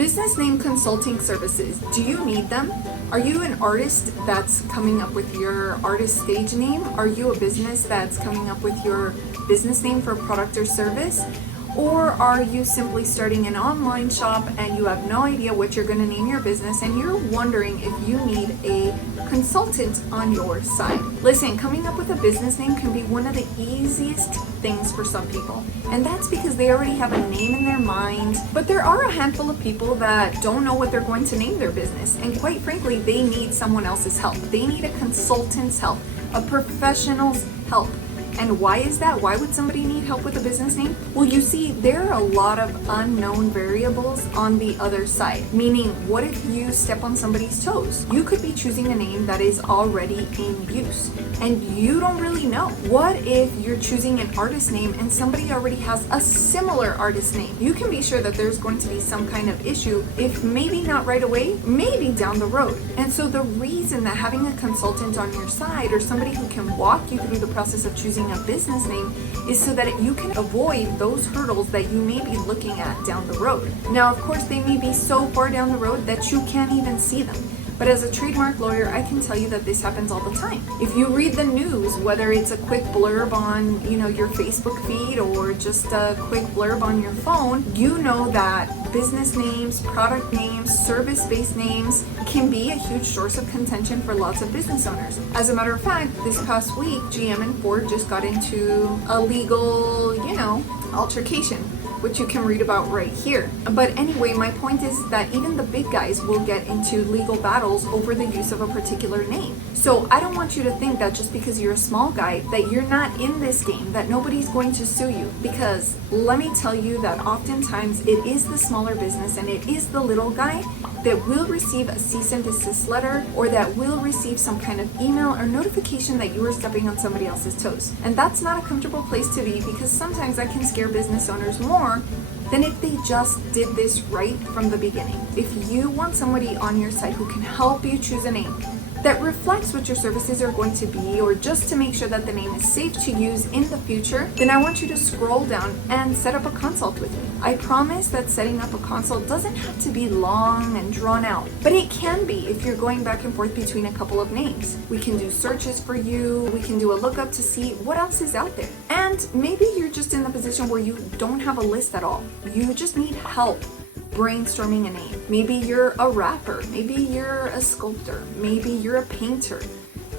Business name consulting services. Do you need them? Are you an artist that's coming up with your artist stage name? Are you a business that's coming up with your business name for a product or service? Or are you simply starting an online shop and you have no idea what you're going to name your business and you're wondering if you need a consultant on your side? Listen, coming up with a business name can be one of the easiest things for some people, and that's because they already have a name in their mind. But there are a handful of people that don't know what they're going to name their business, and quite frankly, they need someone else's help. They need a consultant's help, a professional's help. And why is that? Why would somebody need help with a business name? Well, you see, there are a lot of unknown variables on the other side. Meaning, what if you step on somebody's toes? You could be choosing a name that is already in use, and you don't really know. What if you're choosing an artist name and somebody already has a similar artist name? You can be sure that there's going to be some kind of issue, if maybe not right away, maybe down the road. And so the reason that having a consultant on your side or somebody who can walk you through the process of choosing a business name is so that you can avoid those hurdles that you may be looking at down the road. Now, of course, they may be so far down the road that you can't even see them. But as a trademark lawyer, I can tell you that this happens all the time. If you read the news, whether it's a quick blurb on, your Facebook feed or just a quick blurb on your phone, you know that business names, product names, service-based names can be a huge source of contention for lots of business owners. As a matter of fact, this past week, GM and Ford just got into a legal, altercation, which you can read about right here. But anyway, my point is that even the big guys will get into legal battles over the use of a particular name. So I don't want you to think that just because you're a small guy that you're not in this game, that nobody's going to sue you. Because let me tell you that oftentimes it is the smaller business and it is the little guy that will receive a cease and desist letter, or that will receive some kind of email or notification that you are stepping on somebody else's toes. And that's not a comfortable place to be, because sometimes that can scare business owners more than if they just did this right from the beginning. If you want somebody on your site who can help you choose a name that reflects what your services are going to be, or just to make sure that the name is safe to use in the future, then I want you to scroll down and set up a consult with me. I promise that setting up a consult doesn't have to be long and drawn out, but it can be if you're going back and forth between a couple of names. We can do searches for you, we can do a lookup to see what else is out there. And maybe you're just in the position where you don't have a list at all. You just need help brainstorming a name. Maybe you're a rapper, maybe you're a sculptor, maybe you're a painter,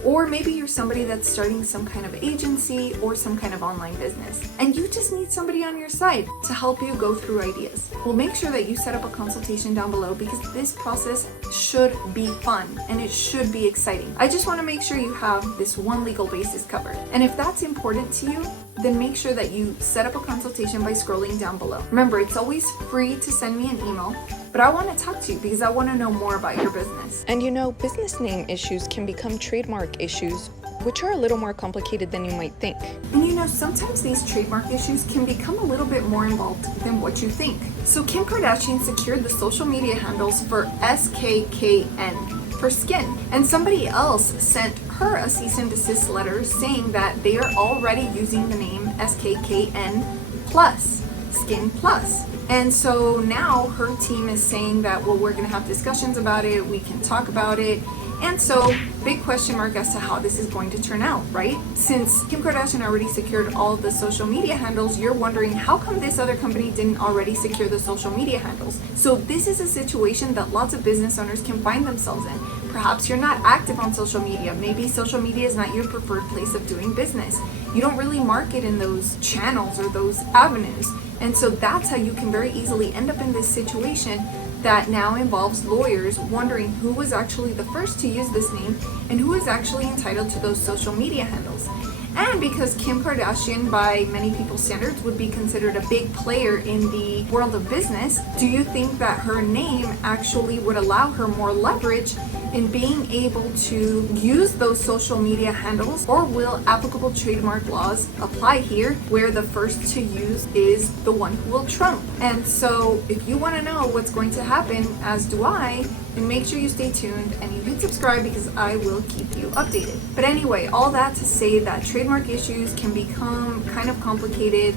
or maybe you're somebody that's starting some kind of agency or some kind of online business, and you just need somebody on your side to help you go through ideas. Well, make sure that you set up a consultation down below, because this process should be fun and it should be exciting. I just want to make sure you have this one legal basis covered. And if that's important to you, then make sure that you set up a consultation by scrolling down below. Remember, it's always free to send me an email, but I want to talk to you because I want to know more about your business. And business name issues can become trademark issues, which are a little more complicated than you might think. And sometimes these trademark issues can become a little bit more involved than what you think. So Kim Kardashian secured the social media handles for SKKN for skin, and somebody else sent her a cease and desist letter saying that they are already using the name SKKN plus, Skin Plus. And so now her team is saying that, well, we're going to have discussions about it, we can talk about it. And so, big question mark as to how this is going to turn out, right? Since Kim Kardashian already secured all of the social media handles, you're wondering how come this other company didn't already secure the social media handles? So this is a situation that lots of business owners can find themselves in. Perhaps you're not active on social media. Maybe social media is not your preferred place of doing business. You don't really market in those channels or those avenues. And so that's how you can very easily end up in this situation that now involves lawyers wondering who was actually the first to use this name and who is actually entitled to those social media handles. And because Kim Kardashian, by many people's standards, would be considered a big player in the world of business, do you think that her name actually would allow her more leverage in being able to use those social media handles, or will applicable trademark laws apply here, where the first to use is the one who will trump? And so if you want to know what's going to happen, as do I, then make sure you stay tuned and you hit subscribe, because I will keep you updated. But anyway, all that to say that trademark issues can become kind of complicated.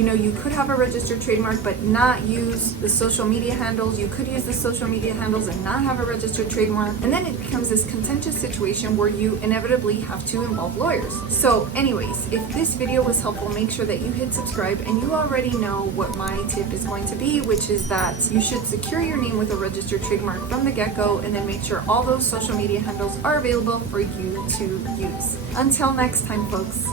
You know, you could have a registered trademark but not use the social media handles. You could use the social media handles and not have a registered trademark. And then it becomes this contentious situation where you inevitably have to involve lawyers. So anyways, if this video was helpful, make sure that you hit subscribe, and you already know what my tip is going to be, which is that you should secure your name with a registered trademark from the get-go, and then make sure all those social media handles are available for you to use. Until next time, folks.